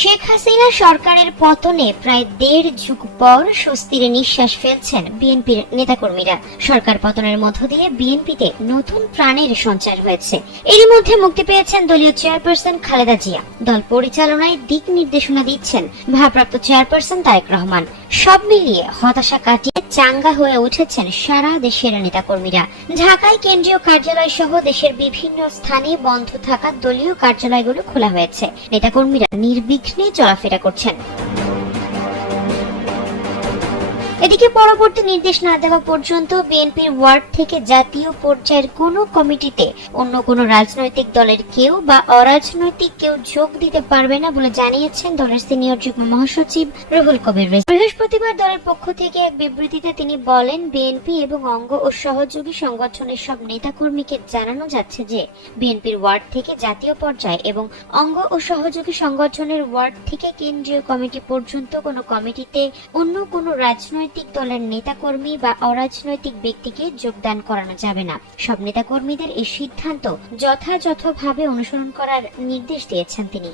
শেখ হাসিনা সরকারের পতনে প্রায় দেড় যুগ পর স্বস্তির নিঃশ্বাস ফেলছেন বিএনপির নেতাকর্মীরা। সরকার পতনের মধ্য দিয়ে বিএনপিতে নতুন প্রাণের সঞ্চার হয়েছে। এরই মধ্যে মুক্তি পেয়েছেন দলীয় চেয়ারপারসন খালেদা জিয়া। দল পরিচালনায় দিক নির্দেশনা দিচ্ছেন ভারপ্রাপ্ত চেয়ারপারসন তারেক রহমান। সব মিলিয়ে হতাশা কাটিয়ে চাঙ্গা হয়ে উঠেছেন সারা দেশের নেতা কর্মীরা ঢাকায় কেন্দ্রীয় কার্যালয় সহ দেশের বিভিন্ন স্থানে বন্ধ থাকা দলীয় কার্যালয়গুলো খোলা হয়েছে। নেতা কর্মীরা নির্বিঘ্নে চলাফেরা করছেন। এদিকে পরবর্তী নির্দেশ না দেওয়া পর্যন্ত বিএনপির ওয়ার্ড থেকে জাতীয় পর্যায়ের কোনো কমিটিতে অন্য কোনো রাজনৈতিক দলের কেউ বা অরাজনৈতিক কেউ যোগ দিতে পারবে না বলে জানিয়েছেন দলের সিনিয়র যুগ্ম মহাসচিব রুহুল কবির বৃহস্পতিবার দলের পক্ষ থেকে এক বিবৃতিতে তিনি বলেন, বিএনপি এবং অঙ্গ ও সহযোগী সংগঠনের সব নেতাকর্মীকে জানানো যাচ্ছে যে বিএনপির ওয়ার্ড থেকে জাতীয় পর্যায়ে এবং অঙ্গ ও সহযোগী সংগঠনের ওয়ার্ড থেকে কেন্দ্রীয় কমিটি পর্যন্ত কোনো কমিটিতে অন্য কোনো রাজনৈতিক দলের নেতাকর্মী বা অরাজনৈতিক ব্যক্তিকে যোগদান করানো যাবে না। সব নেতাকর্মীদের এই সিদ্ধান্ত যথাযথভাবে অনুসরণ করার নির্দেশ দিয়েছেন তিনি।